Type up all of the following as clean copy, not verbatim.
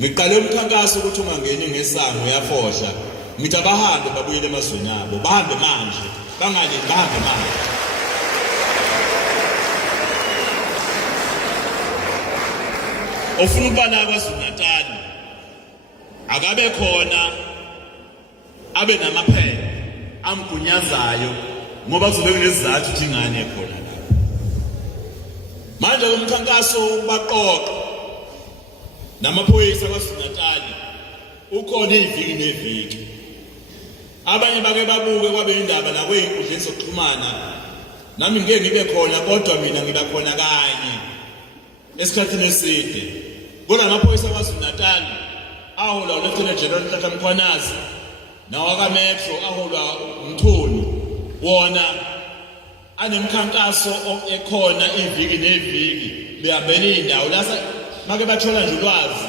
Ngiqale umkhankaso ukuthi ungangeni ngesango uyafohla. Ngithi abahambe babuyele emazweni abo, bahambe manje, bangalindi bahambe manje. Ofuna ukuba la KwaZulu-Natal akabe khona abe namaphepha amgunyazayo ngoba kuzobe kunesizathu ukuthi ingane ekhona la. Manje umkhankaso ubaqoqa namaphoyisa KwaZulu-Natal ukhona iviki neviki. Abanye bake babuke kwabe indaba la kweyinkundleni zokuxhumana. Nami ngeke ngibe khona kodwa mina ngiba khona kanye esikhathini eside. Bona amaphoyisa KwaZulu-Natal ahola uLieutenant General Nhlanhla Mkhwanazi nawaka Metro aholwa uMthoni, wona anemkhankaso ekhona iviki neviki behambela indawo lasa make bathola nje ulwazi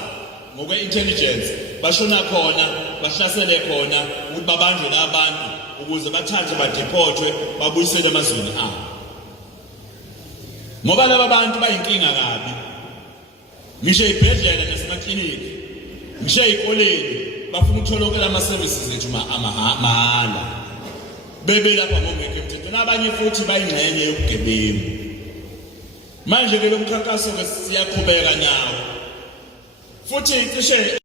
ngokwe intelligence bashona khona bahlasele khona ukuthi babanjwe labantu ukuze bathathe badeportwe babuyisele emazweni abo. Ngoba laba bantu bayinkinga kabi. Ngisho ibhedlela nasemakliniki, ngisho ezikoleni bafuna ukuthola ama services ethu mahala. Bebe lapha ngokungekho emthethweni, abanye futhi bayingxenye yobugebengu. Manje ke lo mkhankaso ke siyaqhubeka nawo. Futhi cishe